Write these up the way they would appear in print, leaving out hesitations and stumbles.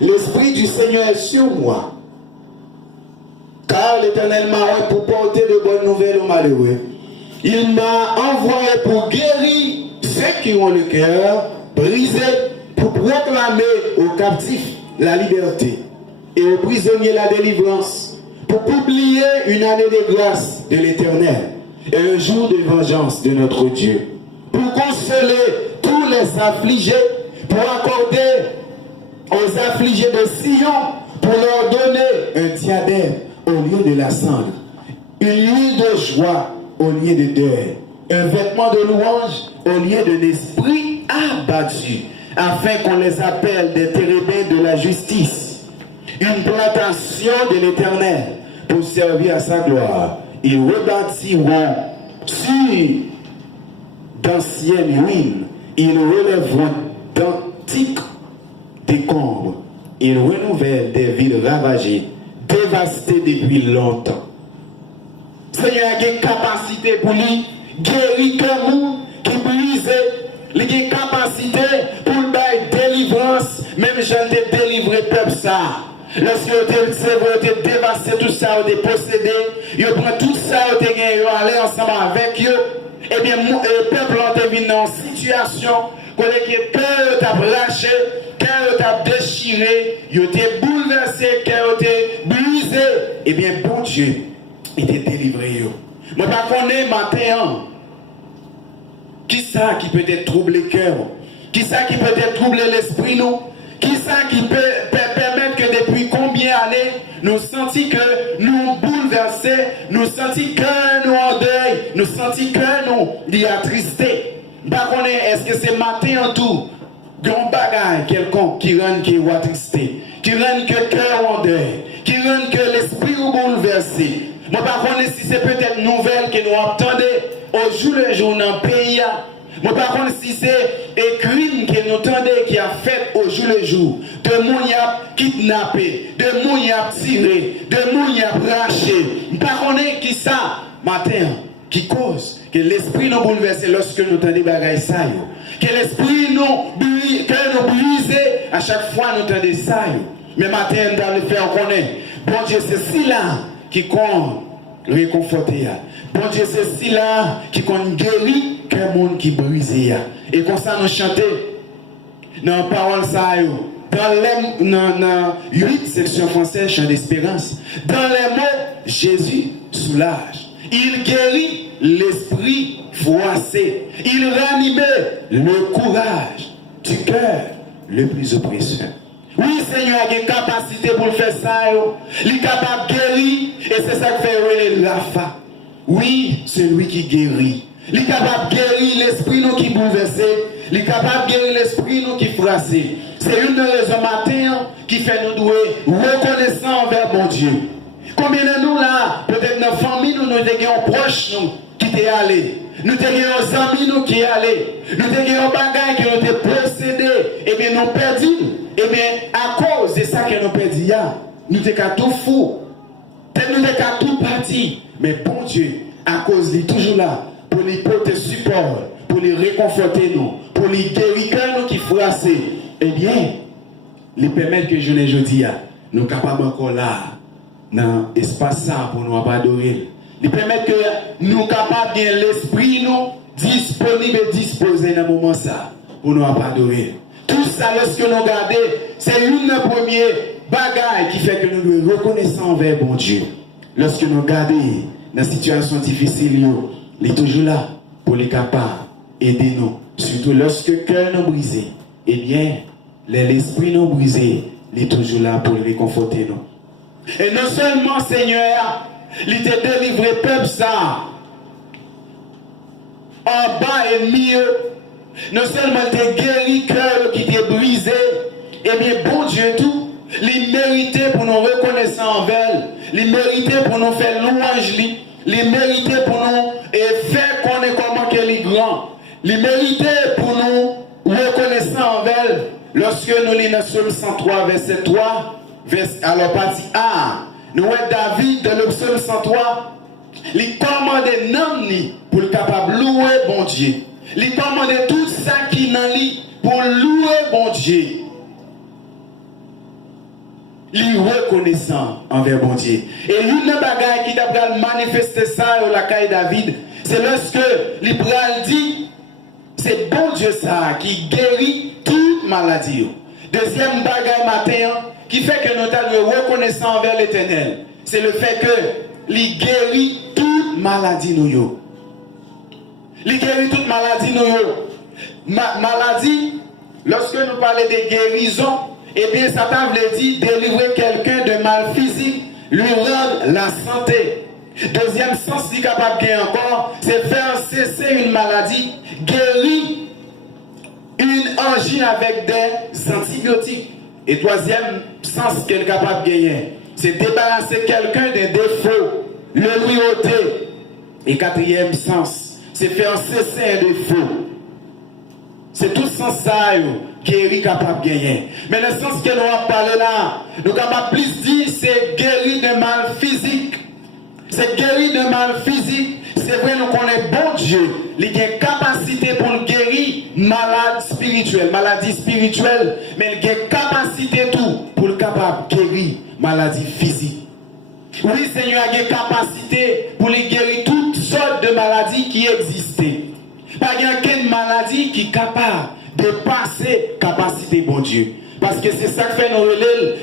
L'Esprit du Seigneur est sur moi. Car l'Éternel m'a envoyé pour porter de bonnes nouvelles aux malheureux. Il m'a envoyé pour guérir ceux qui ont le cœur brisé, pour proclamer aux captifs la liberté et aux prisonniers la délivrance, pour publier une année de grâce de l'Éternel et un jour de vengeance de notre Dieu, pour consoler tous les affligés, pour accorder aux affligés de Sion, pour leur donner un diadème au lieu de la cendre, une huile de joie au lieu de deuil, un vêtement de louange au lieu de l'esprit abattu, afin qu'on les appelle des térébins de la justice, une plantation de l'Éternel pour servir à sa gloire. Ils rebâtiront sur d'anciennes ruines, ils relèveront d'antiques décombres, ils renouvellent des villes ravagées, dévastées depuis longtemps. Seigneur a une capacité pour lui guérir quelqu'un qui brise, il a une capacité pour lui délivrance, même j'en ai délivré peuple ça. Lorsque vous avez dévasté tout ça, vous avez possédé, vous prenez tout ça, vous avez allé ensemble avec eux, et bien le peuple a été dans une situation où le cœur t'a braché, le cœur t'a déchiré, il a été bouleversé, le cœur a été brisé, et bien bon Dieu, il était délivré. Je ne sais pas matin, qui ça qui peut être troubler le cœur, qui ça qui peut être troubler l'esprit, nous, qui ça qui peut permettre que depuis combien d'années nous sentons que nous bouleversés, nous sentons que nous en deuil, nous sentons que nous y attristés. Est-ce que c'est matin en tout, grand bagaille quelconque qui rend qui est attristé, qui rend que le cœur en deuil, qui rend que l'esprit est bouleversé. Moi par contre si c'est peut-être nouvelle que nous attendons au jour le jour dans le pays. Moi par contre si c'est un crime que nous attendons qui a fait au jour le jour, de moun y a kidnappé, de moun y a tiré, de moun y a braché. Par contre qui ça matin qui cause que l'esprit nous bouleverse lorsque nous entendons des bagailles ça, que l'esprit nous brise à chaque fois nous entendons ça. Mais matin nous allons le faire connaître. Bon Dieu c'est si là qui compte réconforter. Bon Dieu c'est si là qui compte guérir qu'un monde qui brise. Et comme ça nous chanter dans la parole ça dans 8 sections françaises chant d'espérance. Dans les mots Jésus soulage. Il guérit l'esprit froissé. Il ranime le courage du cœur le plus oppressé. Oui, Seigneur a une capacité pour faire ça. Il est capable de guérir. Et c'est ça que fait le Rafa. Oui, c'est lui qui guérit. Il est capable de guérir l'esprit nous qui bouleversé. Il est capable de guérir l'esprit nous qui froissé. C'est une des raisons matin qui fait nous douer reconnaissant envers mon Dieu. Combien de nous là, peut-être dans la famille, nous avons proches nous qui étaient allés. Nous avons des amis nous qui allés. Nous avons des bagages qui ont été possédés. Et bien nous perdu. Et bien à cause de ça que nous perdu, nous sommes tout fous. Nous sommes tout partis. Mais bon Dieu, à cause de toujours là, pour les porter support, pour les réconforter nous, pour les guérir nous qui froissés, eh bien, les permettre que je ne dis, nous sommes capables encore là, dans l'espace ça pour nous adorer. Les permettre que nous sommes capables de l'esprit nous disponible et disposé dans le moment ça pour nous adorer. Tout ça, lorsque nous regardons, c'est une des premières bagailles qui fait que nous nous reconnaissons envers bon Dieu. Lorsque nous regardons dans une situation difficile, il est toujours là pour les capables d'aider nous. Surtout lorsque le cœur nous brisé, eh bien, l'esprit nous brisé, il est toujours là pour les réconforter nous. Et non seulement, Seigneur, il t'a délivré peuple ça, en bas et mieux. Non seulement il t'a guéri cœur qui t'est brisé, et bien bon Dieu tout, il méritait pour nous reconnaître envers, il méritait pour nous faire louange, il méritait pour nous faire connaître comment qu'elle est grand, il méritait pour nous reconnaître envers, lorsque nous lisons dans Psaume 103 verset 3, alors partie A, nous voyons David dans le Psaume 103, il commandait non pour le capable louer bon Dieu. Il commandait tout ça qui n'en lit pour louer bon Dieu. li reconnaissant envers bon Dieu. Et une bagaille qui t'a manifester ça au la caille David, c'est lorsque l'Ibral dit, c'est bon Dieu ça qui guérit toute maladie. Deuxième bagaille matin qui fait que nous sommes reconnaissants envers l'Éternel, c'est le fait que il guérit toute maladie nous. Il guérit toute maladie nous. Maladie, lorsque nous parlons de guérison, eh bien, Satan veut dire délivrer quelqu'un de mal physique, lui rendre la santé. Deuxième sens qu'il est capable de gagner encore, c'est faire cesser une maladie, guérir une angine avec des antibiotiques. Et troisième sens qu'il est capable de gagner, c'est débarrasser quelqu'un des défauts, le lui ôter. Et quatrième sens, c'est faire cesser un défaut. C'est tout sens ça qui est capable de gagner. Mais le sens que nous avons parlé là, nous sommes capables plus dire c'est guérir de mal physique. C'est guérir de mal physique. C'est vrai, nous connaissons bon Dieu. Il a une capacité pour nous guérir maladie spirituelle, mais il a une capacité tout pour le capable de guérir maladie physique. Oui, Seigneur a une capacité pour lui guérir toutes sortes de maladies qui existent. Pas aucune maladie qui est capable de passer capacité bon Dieu. Parce que c'est ça que fait nous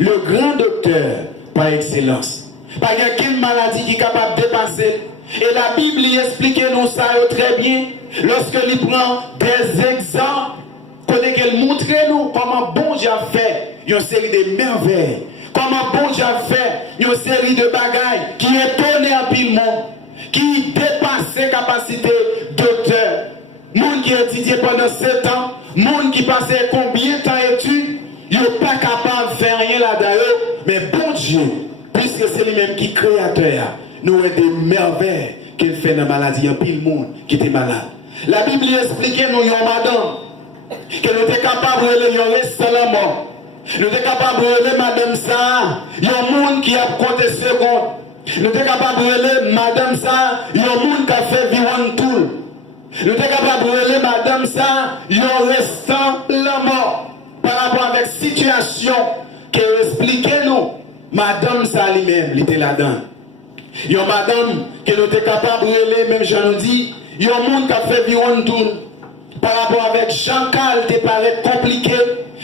le grand docteur par excellence. Pas aucune maladie qui est capable de dépasser. Et la Bible explique nous ça très bien. Lorsque il prend des exemples, côté qu'elle montre nous comment bon Dieu a fait une série de merveilles. Comment bon Dieu a fait une série de bagailles qui étonnent en pile monde, qui dépassent ses capacités docteur. Monde qui étudié pendant 7 ans, monde qui passait combien de temps études, il n'est pas capable de faire rien là-dedans. Mais bon Dieu, puisque c'est lui-même qui est créateur, nous avons des merveilles qu'il fait dans la maladie, en pile monde qui était malade. La Bible explique nous, une madame, que nous sommes capables de aller au restaurant. Nous sommes capables de aller madame ça, il y a un monde qui a compté secondes. Nous sommes capables de aller madame ça, il y a un monde qui a fait vivre tout. Nous sommes capables de aller madame ça, il y a un restant la mort. Par rapport avec la situation qui explique nous, madame ça lui-même, il était là-dedans. Il y a madame qui nous sommes capables de aller, même je nous dis, il y a un monde qui a fait vivre tout. Par rapport avec Jean-Carl, te paraît compliqué.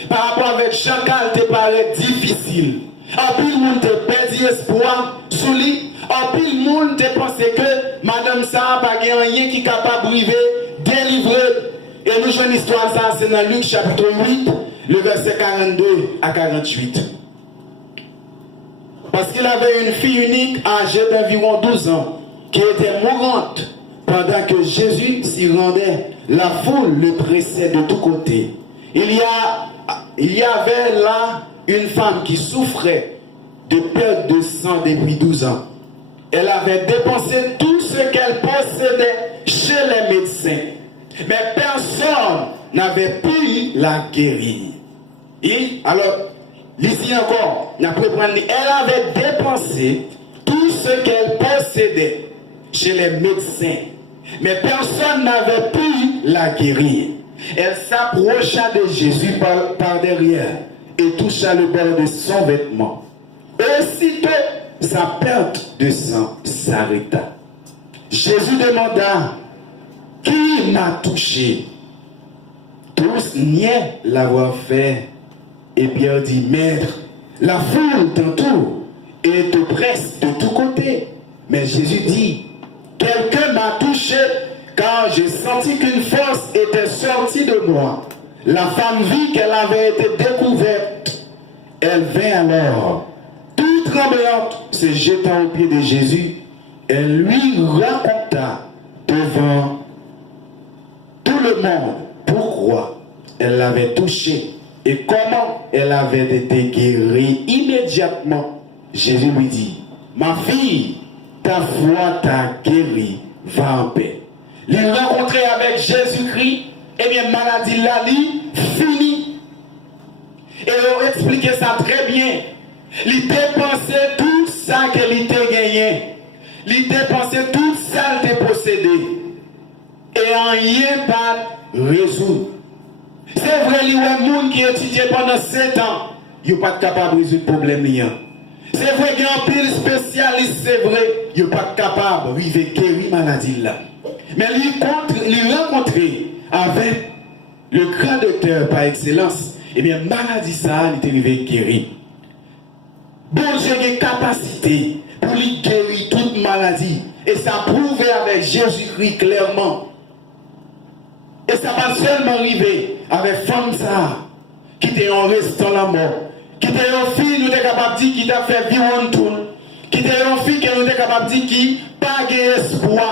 Par rapport avec Jean-Carl, te paraît difficile. En plus, le monde te perdu espoir sous lui. En plus, le monde te pensé que Madame Sarah n'a pas rien qui est capable de arriver, délivrer. Et nous jouons une histoire, ça, c'est dans Luc chapitre 8, le verset 42 à 48. Parce qu'il avait une fille unique âgée d'environ 12 ans, qui était mourante. Pendant que Jésus s'y rendait, la foule le pressait de tous côtés. Il y avait là une femme qui souffrait de perte de sang depuis 12 ans. Elle avait dépensé tout ce qu'elle possédait chez les médecins. Mais personne n'avait pu la guérir. Et alors, ici encore, elle avait dépensé tout ce qu'elle possédait chez les médecins. Mais personne n'avait pu la guérir. Elle s'approcha de Jésus par derrière et toucha le bord de son vêtement. Aussitôt, sa perte de sang s'arrêta. Jésus demanda, qui m'a touché? Tous niaient l'avoir fait. Et Pierre dit, Maître, la foule t'entoure et te presse de tous côtés. Mais Jésus dit, quelqu'un m'a touché car j'ai senti qu'une force était sortie de moi. La femme vit qu'elle avait été découverte. Elle vint alors, toute tremblante, se jetant aux pieds de Jésus. Elle lui raconta devant tout le monde pourquoi elle l'avait touché et comment elle avait été guérie immédiatement. Jésus lui dit, ma fille, ta foi t'a guéri, va en paix. Les rencontrer avec Jésus-Christ, eh bien, maladie là, fini. Et on expliquait ça très bien. Il dépensait tout ça qu'elle était gagné. Il dépensait tout ça qu'elle était possédé. Et en rien pas résoudre. C'est vrai, il y a un monde qui étudiait pendant 7 ans. ils ne sont pas capables de résoudre le problème. C'est vrai qu'il y a un pile spécialiste, c'est vrai, ils ne sont pas capables de guérir la maladie là. Mais ils rencontrer avec le grand docteur par excellence, eh bien, maladie ça, il est arrivé guérir. Bon Dieu a une capacité pour lui guérir toute maladie. Et ça prouve avec Jésus-Christ clairement. Et ça va seulement arriver avec femme ça, qui était en restant la mort. Qui était une fille, nous sommes capables de dire, qui t'a fait vivre en tout. Qui était une fille, qui nous sommes capables de dire, qui n'a pas d'espoir.